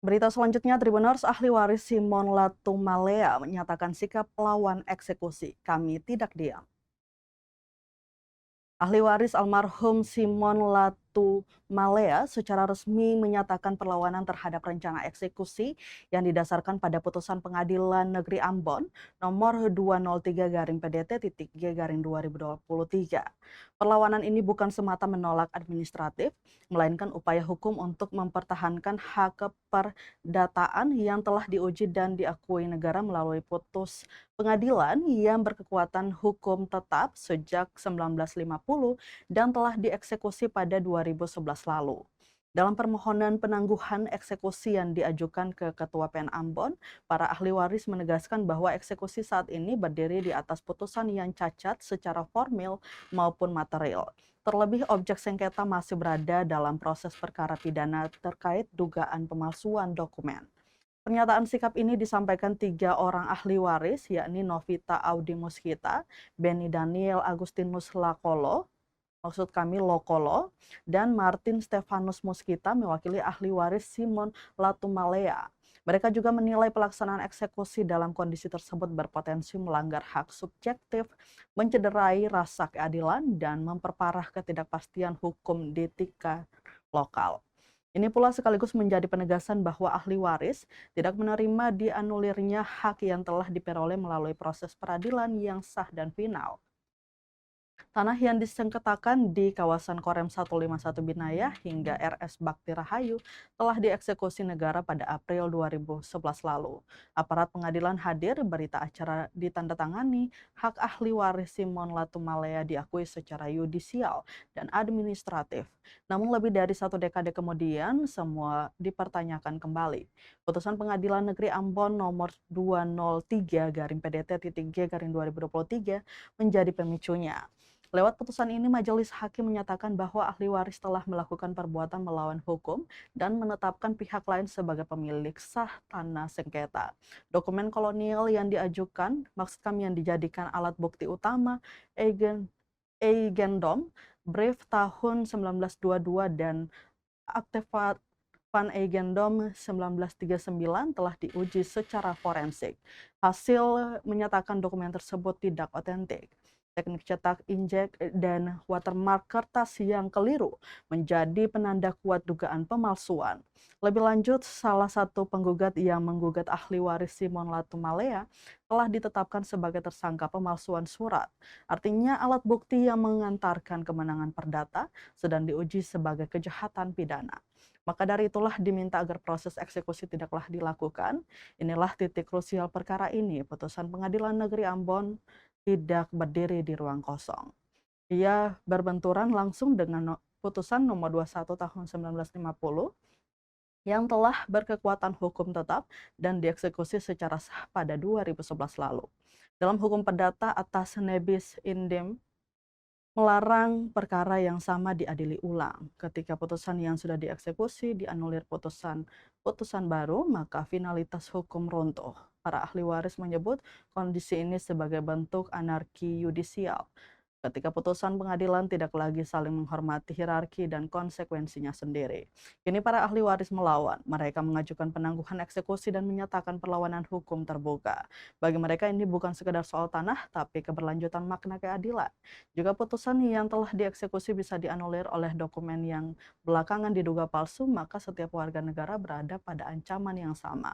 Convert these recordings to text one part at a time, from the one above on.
Berita selanjutnya, Tribuners, ahli waris Simon Latumalea menyatakan sikap lawan eksekusi. Kami tidak diam. Ahli waris almarhum Simon Latumalea secara resmi menyatakan perlawanan terhadap rencana eksekusi yang didasarkan pada putusan Pengadilan Negeri Ambon nomor 203-PDT-G-2023. Perlawanan ini bukan semata menolak administratif, melainkan upaya hukum untuk mempertahankan hak keperdataan yang telah diuji dan diakui negara melalui putus pengadilan yang berkekuatan hukum tetap sejak 1950 dan telah dieksekusi pada 2011 lalu. Dalam permohonan penangguhan eksekusi yang diajukan ke Ketua PN Ambon, para ahli waris menegaskan bahwa eksekusi saat ini berdiri di atas putusan yang cacat secara formil maupun material. Terlebih objek sengketa masih berada dalam proses perkara pidana terkait dugaan pemalsuan dokumen. Pernyataan sikap ini disampaikan 3 orang ahli waris, yakni Novita Audi Muskita, Benny Daniel Agustinus Lakolo, maksud kami Lokolo, dan Martin Stefanus Muskita mewakili ahli waris Simon Latumalea. Mereka juga menilai pelaksanaan eksekusi dalam kondisi tersebut berpotensi melanggar hak subjektif, mencederai rasa keadilan, dan memperparah ketidakpastian hukum di tingkat lokal. Ini pula sekaligus menjadi penegasan bahwa ahli waris tidak menerima dianulirnya hak yang telah diperoleh melalui proses peradilan yang sah dan final. Tanah yang disengketakan di kawasan Korem 151 Binaya hingga RS Bakti Rahayu telah dieksekusi negara pada April 2011 lalu. Aparat pengadilan hadir, berita acara ditandatangani, hak ahli waris Simon Latumalea diakui secara yudisial dan administratif. Namun lebih dari 1 dekade kemudian, semua dipertanyakan kembali. Putusan Pengadilan Negeri Ambon nomor 203-PDT-G-2023 menjadi pemicunya. Lewat putusan ini, majelis hakim menyatakan bahwa ahli waris telah melakukan perbuatan melawan hukum dan menetapkan pihak lain sebagai pemilik sah tanah sengketa. Dokumen kolonial yang diajukan, maksud kami yang dijadikan alat bukti utama, Eigendom, Brief tahun 1922 dan Akte Van Eigendom 1939 telah diuji secara forensik. Hasil menyatakan dokumen tersebut tidak otentik. Teknik cetak, injek, dan watermark kertas yang keliru menjadi penanda kuat dugaan pemalsuan. Lebih lanjut, salah satu penggugat yang menggugat ahli waris Simon Latumalea telah ditetapkan sebagai tersangka pemalsuan surat. Artinya alat bukti yang mengantarkan kemenangan perdata sedang diuji sebagai kejahatan pidana. Maka dari itulah diminta agar proses eksekusi tidaklah dilakukan. Inilah titik krusial perkara ini. Putusan Pengadilan Negeri Ambon tidak berdiri di ruang kosong. Ia berbenturan langsung dengan putusan nomor 21 tahun 1950 yang telah berkekuatan hukum tetap dan dieksekusi secara sah pada 2011 lalu. Dalam hukum perdata atas nebis indem melarang perkara yang sama diadili ulang. Ketika putusan yang sudah dieksekusi dianulir putusan baru, maka finalitas hukum runtuh. Para ahli waris menyebut kondisi ini sebagai bentuk anarki yudisial. Ketika putusan pengadilan tidak lagi saling menghormati hierarki dan konsekuensinya sendiri. Kini para ahli waris melawan. Mereka mengajukan penangguhan eksekusi dan menyatakan perlawanan hukum terbuka. Bagi mereka ini bukan sekedar soal tanah, tapi keberlanjutan makna keadilan. Juga putusan yang telah dieksekusi bisa dianulir oleh dokumen yang belakangan diduga palsu, maka setiap warga negara berada pada ancaman yang sama.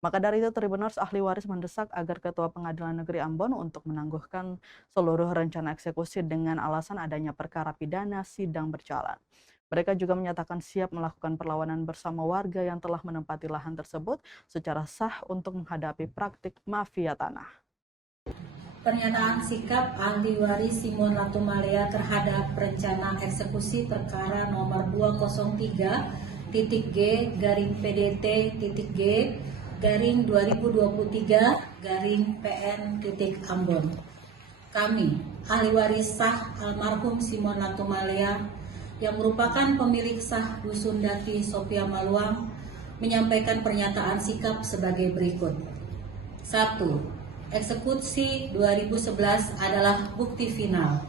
Maka dari itu, Tribuners ahli waris mendesak agar Ketua Pengadilan Negeri Ambon untuk menangguhkan seluruh rencana eksekusi dengan alasan adanya perkara pidana sidang berjalan. Mereka juga menyatakan siap melakukan perlawanan bersama warga yang telah menempati lahan tersebut secara sah untuk menghadapi praktik mafia tanah. Pernyataan sikap ahli waris Simon Latumalea terhadap rencana eksekusi perkara nomor 203-G-PDT-G-2023-PN Kami, ahli waris sah almarhum Simon Latumalea yang merupakan pemilik sah Dusun Dati Sopia Maluang, menyampaikan pernyataan sikap sebagai berikut. 1. Eksekusi 2011 adalah bukti final.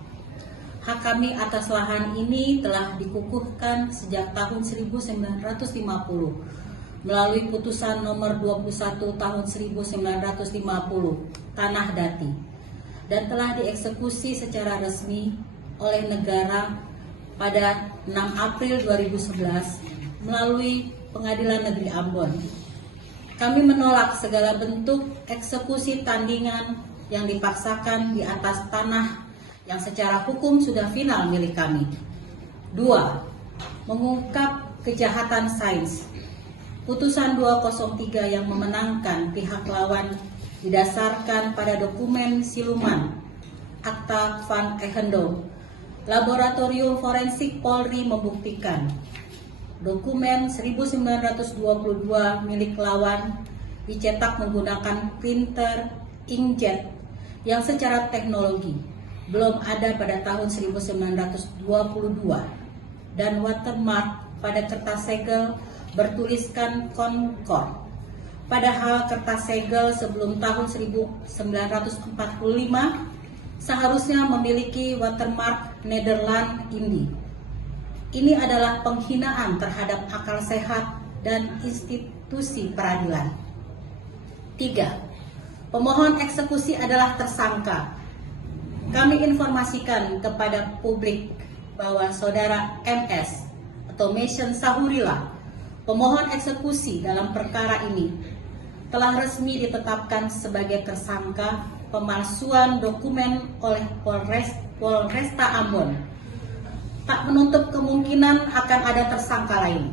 Hak kami atas lahan ini telah dikukuhkan sejak tahun 1950 melalui putusan nomor 21 tahun 1950 Tanah Dati dan telah dieksekusi secara resmi oleh negara pada 6 April 2011 melalui Pengadilan Negeri Ambon. Kami menolak segala bentuk eksekusi tandingan yang dipaksakan di atas tanah yang secara hukum sudah final milik kami. 2. Mengungkap kejahatan sains. Putusan 203 yang memenangkan pihak lawan didasarkan pada dokumen siluman Akta Van Eigendom. Laboratorium Forensik Polri membuktikan dokumen 1922 milik lawan dicetak menggunakan printer inkjet yang secara teknologi belum ada pada tahun 1922 dan watermark pada kertas segel bertuliskan Concord. Padahal kertas segel sebelum tahun 1945 seharusnya memiliki watermark Nederland Indi. Ini adalah penghinaan terhadap akal sehat dan institusi peradilan. 3. Pemohon eksekusi adalah tersangka. Kami informasikan kepada publik bahwa saudara MS atau Meshen Sahurila, pemohon eksekusi dalam perkara ini, telah resmi ditetapkan sebagai tersangka pemalsuan dokumen oleh Polresta Ambon. Tak menutup kemungkinan akan ada tersangka lain.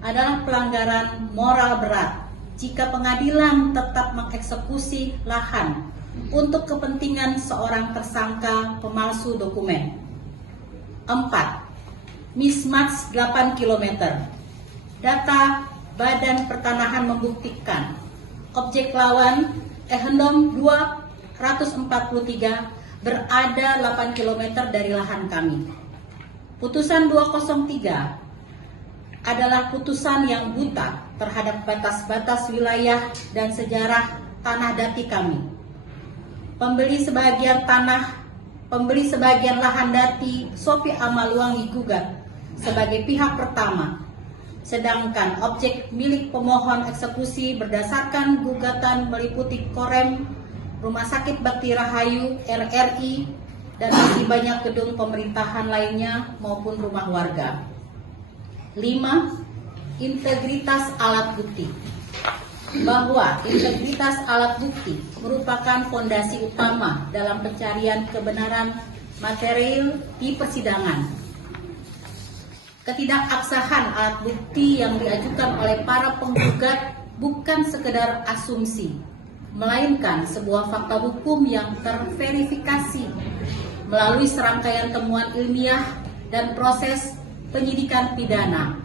Adalah pelanggaran moral berat jika pengadilan tetap mengeksekusi lahan untuk kepentingan seorang tersangka pemalsu dokumen. 4. Mismatch 8 km. Data Badan Pertanahan membuktikan objek lawan Eigendom 243 berada 8 km dari lahan kami. Putusan 203 adalah putusan yang buta terhadap batas-batas wilayah dan sejarah tanah dati kami. Pembeli sebagian lahan dati Sophia Maluang digugat sebagai pihak pertama, sedangkan objek milik pemohon eksekusi berdasarkan gugatan meliputi Korem, Rumah Sakit Bakti Rahayu, RRI, dan masih banyak gedung pemerintahan lainnya maupun rumah warga. 5. Integritas alat bukti. Bahwa integritas alat bukti merupakan fondasi utama dalam pencarian kebenaran material di persidangan. Ketidakabsahan alat bukti yang diajukan oleh para penggugat bukan sekedar asumsi, melainkan sebuah fakta hukum yang terverifikasi melalui serangkaian temuan ilmiah dan proses penyidikan pidana.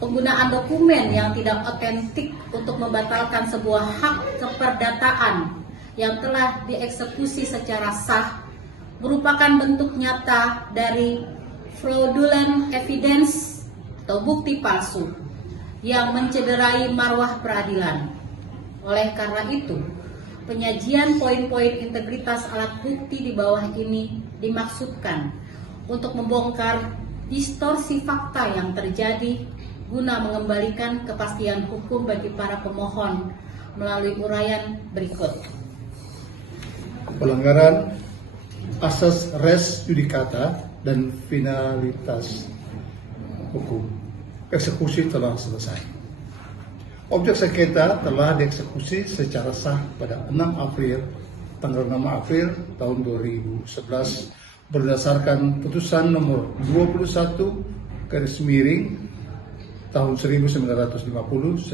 Penggunaan dokumen yang tidak otentik untuk membatalkan sebuah hak keperdataan yang telah dieksekusi secara sah merupakan bentuk nyata dari fraudulent evidence atau bukti palsu yang mencederai marwah peradilan. Oleh karena itu, penyajian poin-poin integritas alat bukti di bawah ini dimaksudkan untuk membongkar distorsi fakta yang terjadi guna mengembalikan kepastian hukum bagi para pemohon melalui uraian berikut. Pelanggaran asas res judicata dan finalitas hukum. Eksekusi telah selesai. Objek sengketa telah dieksekusi secara sah pada 6 April, tanggal 6 April tahun 2011 berdasarkan putusan nomor 21/miring tahun 1950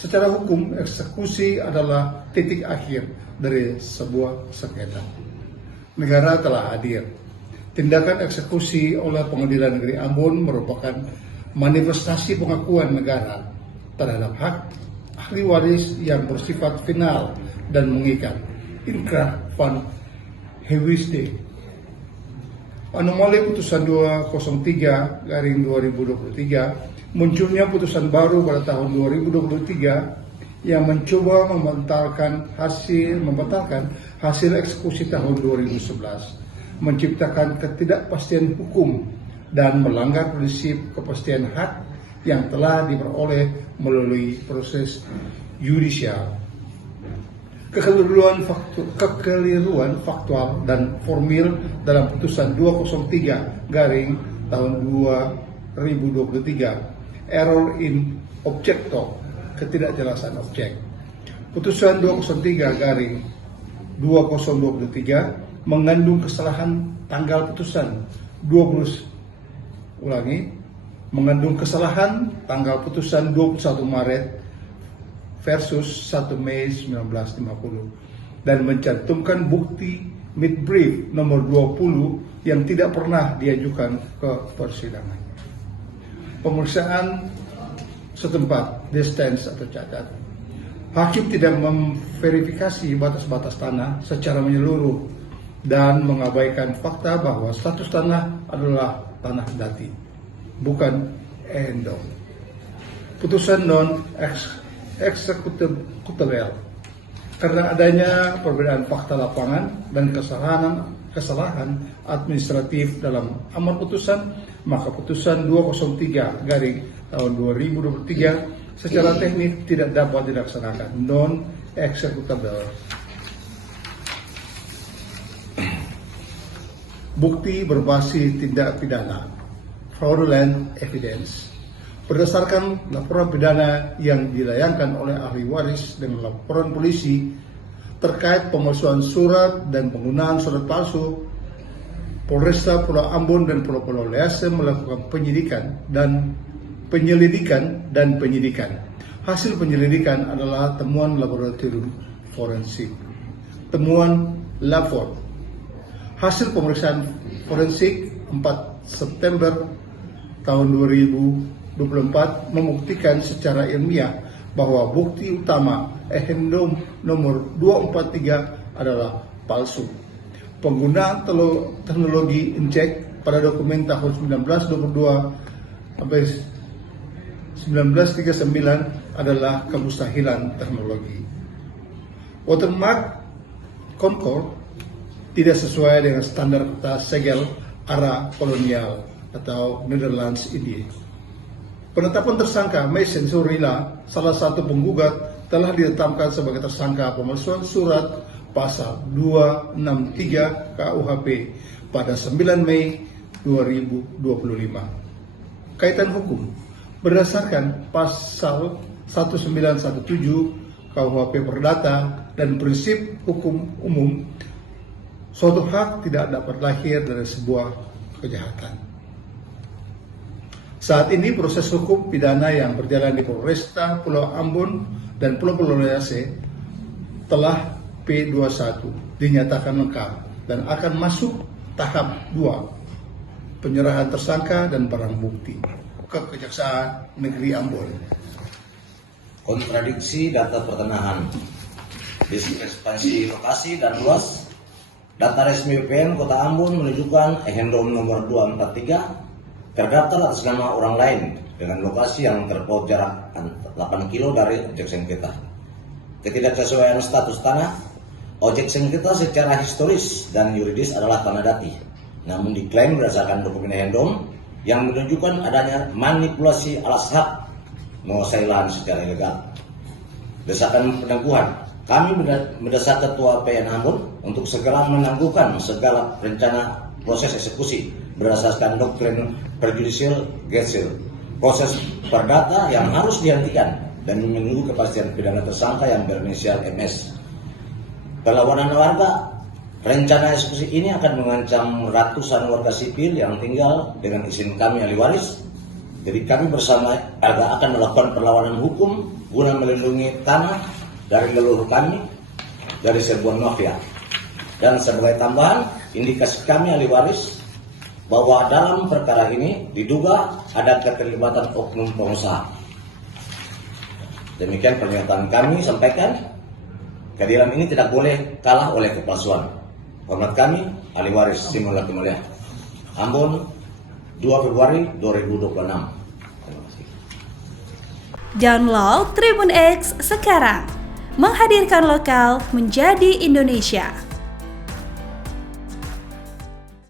secara hukum eksekusi adalah titik akhir dari sebuah sengketa. Negara telah hadir. Tindakan eksekusi oleh Pengadilan Negeri Ambon merupakan manifestasi pengakuan negara terhadap hak ahli waris yang bersifat final dan mengikat. Inkrah van Hewisde. Anomali putusan 203/2023 munculnya putusan baru pada tahun 2023 yang mencoba membatalkan hasil eksekusi tahun 2011, menciptakan ketidakpastian hukum dan melanggar prinsip kepastian hak yang telah diperoleh melalui proses yudisial. Kekeliruan faktual dan formil dalam putusan 203 garing tahun 2023, error in objecto, ketidakjelasan objek. Putusan 203 garing 2023 mengandung kesalahan tanggal putusan mengandung kesalahan tanggal putusan 21 Maret versus 1 Mei 1950 dan mencantumkan bukti mid-brief nomor 20 yang tidak pernah diajukan ke persidangan. Pemeriksaan setempat, distance atau catat. Hakim tidak memverifikasi batas-batas tanah secara menyeluruh dan mengabaikan fakta bahwa status tanah adalah tanah dati, bukan ehendom. Putusan non-executable karena adanya perbedaan fakta lapangan dan kesalahan administratif dalam amar putusan, maka putusan 203 garing tahun 2023 secara teknik tidak dapat dilaksanakan, non-executable. Bukti berbasis tindak pidana, fraudulent evidence. Berdasarkan laporan pidana yang dilayangkan oleh ahli waris dengan laporan polisi terkait pemalsuan surat dan penggunaan surat palsu, Polresta Pulau Ambon dan Pulau Lease melakukan penyelidikan dan penyidikan. Hasil penyelidikan adalah temuan laboratorium forensik. Temuan lapor. Hasil pemeriksaan forensik 4 September tahun 2024 membuktikan secara ilmiah bahwa bukti utama ehendom nomor 243 adalah palsu. Penggunaan teknologi injek pada dokumen tahun 1922 sampai 1939 adalah kemustahilan teknologi. Watermark Concord tidak sesuai dengan standar kertas segel era kolonial atau Netherlands India. Penetapan tersangka Mason Surila, salah satu penggugat, telah ditetapkan sebagai tersangka pemalsuan surat pasal 263 KUHP pada 9 Mei 2025. Kaitan hukum berdasarkan pasal 1917 KUHP Perdata dan prinsip hukum umum, suatu hak tidak dapat lahir dari sebuah kejahatan. Saat ini proses hukum pidana yang berjalan di Polresta Pulau Ambon dan Pulau Lease telah P21 dinyatakan lengkap dan akan masuk tahap 2, penyerahan tersangka dan barang bukti ke Kejaksaan Negeri Ambon. Kontradiksi data pertanahan, diskrepsi lokasi dan luas. Data resmi BPN Kota Ambon menunjukkan ehendom nomor 243 terdaftar atas nama orang lain dengan lokasi yang terpaut jarak 8 kilo dari objek sengketa. Ketidaksesuaian status tanah, objek sengketa secara historis dan yuridis adalah tanah dati, namun diklaim berdasarkan dokumen ehendom yang menunjukkan adanya manipulasi alas hak menguasai lahan secara ilegal. Desakan peneguhan, kami mendesak Ketua PN Ambon untuk segera menangguhkan segala rencana proses eksekusi berdasarkan doktrin prejudicial gesture, proses perdata yang harus dihentikan dan menunggu kepastian pidana tersangka yang berinisial MS. Perlawanan warga, rencana eksekusi ini akan mengancam ratusan warga sipil yang tinggal dengan izin kami ahli waris. Jadi kami bersama warga akan melakukan perlawanan hukum guna melindungi tanah dari leluhur kami dari serbuan mafia. Dan sebagai tambahan, indikasi kami ahli waris bahwa dalam perkara ini diduga ada keterlibatan oknum pengusaha. Demikian pernyataan kami sampaikan. Keadilan ini tidak boleh kalah oleh kepalsuan. Hormat kami, ahli waris Simon Latumalia, Ambon, 2 Februari 2026. Terima kasih. Download Tribun X sekarang. Menghadirkan lokal menjadi Indonesia.